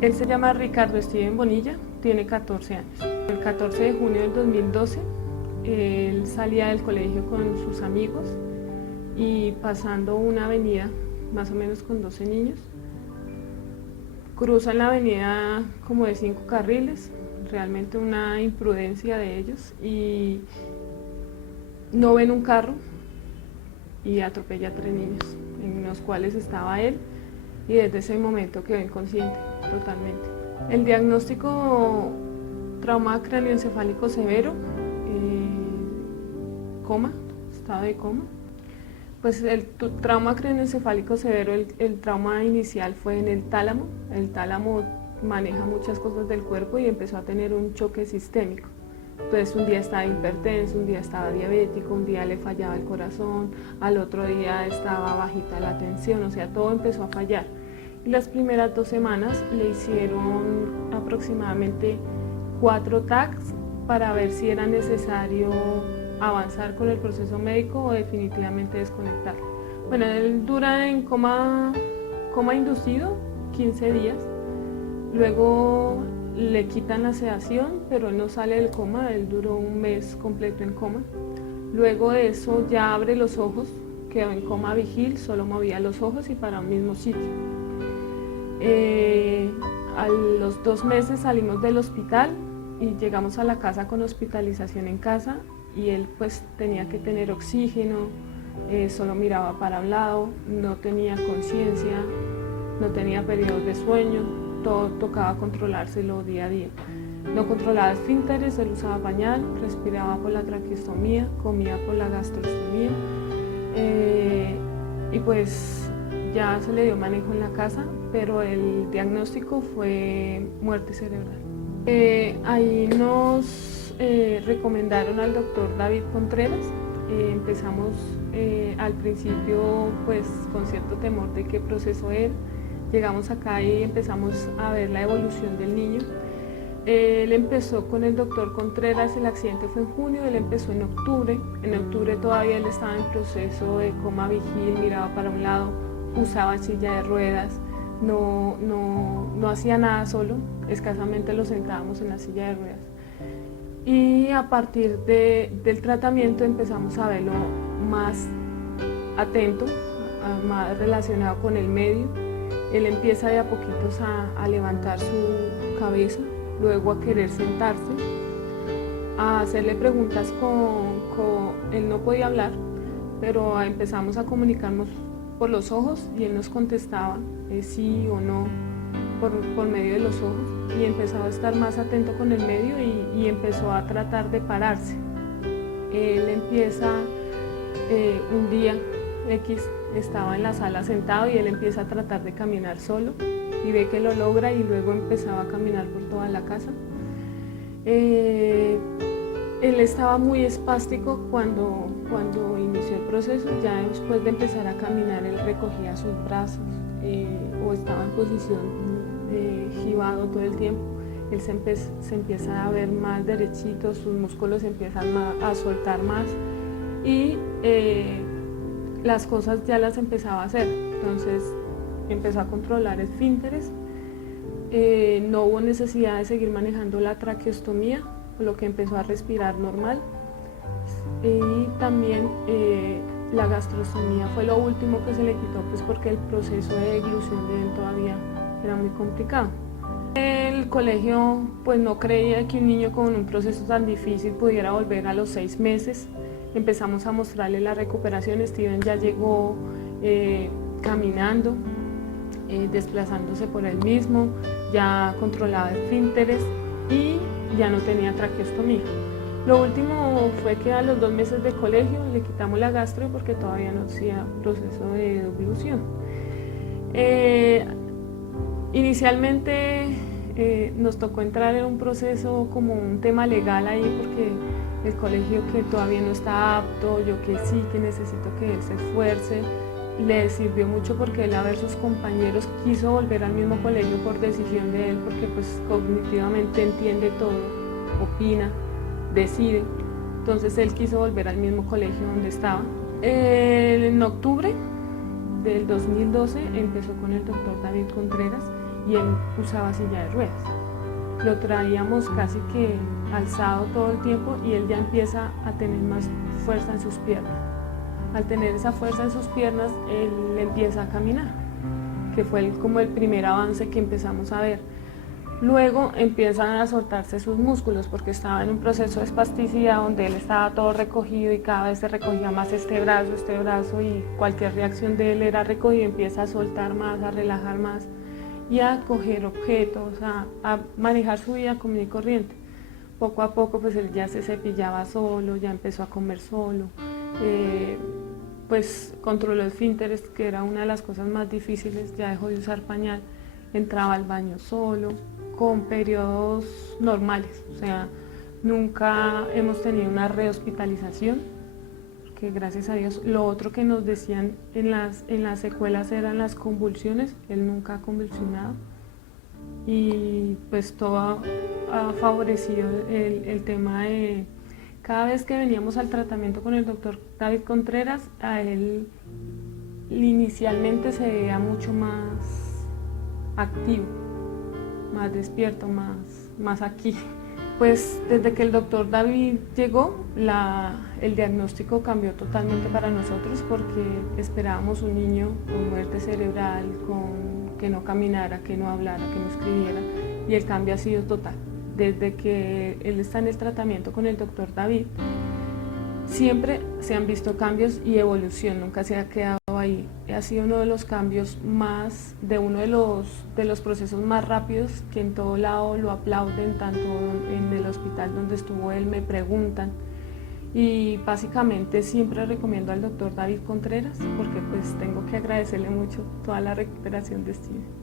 Él se llama Ricardo Steven Bonilla, tiene 14 años. El 14 de junio del 2012, él salía del colegio con sus amigos y pasando una avenida, más o menos con 12 niños, cruzan la avenida como de 5 carriles, realmente una imprudencia de ellos, y no ven un carro y atropella a 3 niños, en los cuales estaba él, y desde ese momento quedó inconsciente totalmente. El diagnóstico: trauma cráneoencefálico severo, coma, estado de coma. Pues el trauma cráneoencefálico severo, el trauma inicial fue en el tálamo. El tálamo maneja muchas cosas del cuerpo y empezó a tener un choque sistémico. Entonces un día estaba hipertenso, un día estaba diabético, un día le fallaba el corazón, al otro día estaba bajita la tensión, o sea, todo empezó a fallar. Y las primeras 2 semanas le hicieron aproximadamente 4 TACs para ver si era necesario avanzar con el proceso médico o definitivamente desconectar. Bueno, él dura en coma inducido 15 días, luego le quitan la sedación, pero él no sale del coma, él duró 1 mes completo en coma. Luego de eso ya abre los ojos, quedó en coma vigil, solo movía los ojos y para un mismo sitio. A los 2 meses salimos del hospital y llegamos a la casa con hospitalización en casa, y él pues tenía que tener oxígeno, solo miraba para un lado, no tenía conciencia, no tenía periodos de sueño, todo tocaba controlárselo día a día. No controlaba esfínteres, él usaba pañal, respiraba por la traqueostomía, comía por la gastrostomía, y pues ya se le dio manejo en la casa, pero el diagnóstico fue muerte cerebral. Ahí nos recomendaron al doctor David Contreras. Empezamos al principio pues con cierto temor de qué proceso era. Llegamos acá y empezamos a ver la evolución del niño. Él empezó con el doctor Contreras, el accidente fue en junio, él empezó en octubre. En octubre todavía él estaba en proceso de coma vigil, miraba para un lado, usaba silla de ruedas, no hacía nada solo, escasamente lo sentábamos en la silla de ruedas. Y a partir del tratamiento empezamos a verlo más atento, más relacionado con el medio. Él empieza de a poquitos a levantar su cabeza, luego a querer sentarse, a hacerle preguntas él no podía hablar, pero empezamos a comunicarnos por los ojos y él nos contestaba sí o no por medio de los ojos, y empezó a estar más atento con el medio y empezó a tratar de pararse. Él empieza un día X, estaba en la sala sentado y él empieza a tratar de caminar solo y ve que lo logra, y luego empezaba a caminar por toda la casa. Él estaba muy espástico cuando inició el proceso. Ya después de empezar a caminar él recogía sus brazos o estaba en posición jibado todo el tiempo. Él se empieza a ver más derechito, sus músculos empiezan a soltar más y las cosas ya las empezaba a hacer. Entonces empezó a controlar esfínteres, no hubo necesidad de seguir manejando la traqueostomía, por lo que empezó a respirar normal, y también la gastrostomía fue lo último que se le quitó, pues porque el proceso de deglución de él todavía era muy complicado. El colegio pues no creía que un niño con un proceso tan difícil pudiera volver a los 6 meses. Empezamos a mostrarle la recuperación. Steven ya llegó caminando, desplazándose por él mismo, ya controlaba esfínteres y ya no tenía traqueostomía. Lo último fue que a los 2 meses de colegio le quitamos la gastro porque todavía no hacía proceso de deglución. Inicialmente nos tocó entrar en un proceso como un tema legal ahí, porque el colegio que todavía no está apto, yo que sí, que necesito que él se esfuerce. Le sirvió mucho porque él, a ver sus compañeros, quiso volver al mismo colegio por decisión de él, porque pues cognitivamente entiende todo, opina, decide. Entonces él quiso volver al mismo colegio donde estaba. En octubre del 2012 empezó con el doctor David Contreras y él usaba silla de ruedas. Lo traíamos casi que alzado todo el tiempo y él ya empieza a tener más fuerza en sus piernas. Al tener esa fuerza en sus piernas, él empieza a caminar, que fue como el primer avance que empezamos a ver. Luego empiezan a soltarse sus músculos porque estaba en un proceso de espasticidad donde él estaba todo recogido y cada vez se recogía más este brazo y cualquier reacción de él era recogido, empieza a soltar más, a relajar más y a coger objetos, a manejar su vida común y corriente. Poco a poco pues él ya se cepillaba solo, ya empezó a comer solo, pues controló esfínteres, que era una de las cosas más difíciles, ya dejó de usar pañal, entraba al baño solo, con periodos normales, o sea, nunca hemos tenido una rehospitalización, que gracias a Dios. Lo otro que nos decían en las secuelas eran las convulsiones, él nunca ha convulsionado y pues todo ha favorecido el tema de cada vez que veníamos al tratamiento con el doctor David Contreras, a él inicialmente se veía mucho más activo, más despierto, más aquí. Pues desde que el doctor David llegó, el diagnóstico cambió totalmente para nosotros porque esperábamos un niño con muerte cerebral, que no caminara, que no hablara, que no escribiera, y el cambio ha sido total. Desde que él está en el tratamiento con el doctor David, siempre se han visto cambios y evolución, nunca se ha quedado ahí. Ha sido uno de los cambios uno de los procesos más rápidos, que en todo lado lo aplauden, tanto en el hospital donde estuvo él me preguntan. Y básicamente siempre recomiendo al doctor David Contreras porque pues tengo que agradecerle mucho toda la recuperación de Steven.